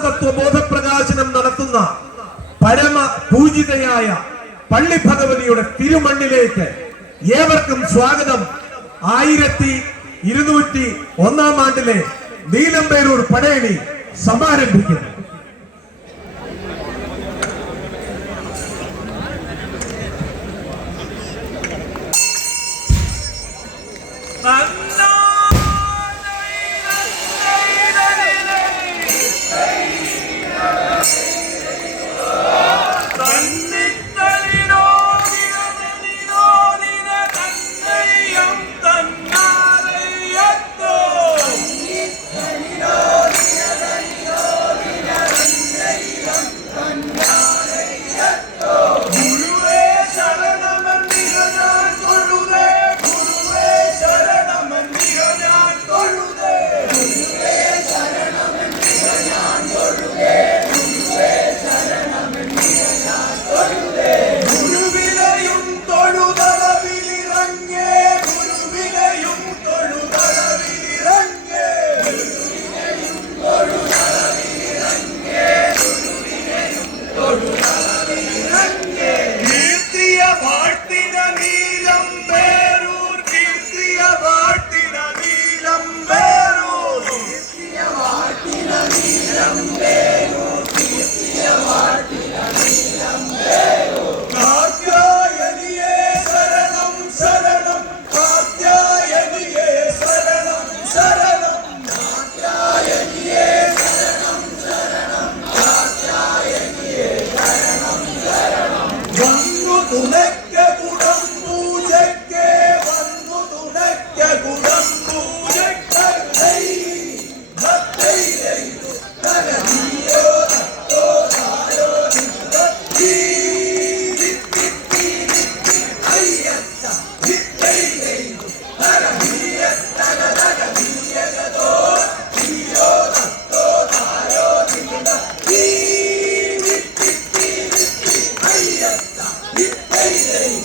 ആത്മതത്വ ബോധപ്രകാശനം നടത്തുന്ന പരമ പൂജിതയായ പള്ളി ഭഗവതിയുടെ തിരുമണ്ണിലേക്ക് ഏവർക്കും സ്വാഗതം. ആയിരത്തി ഇരുന്നൂറ്റി ഒന്നാം ആണ്ടിലെ നീലമ്പേരൂർ പടയണി സമാരംഭിക്കുന്നു. ന- Conecte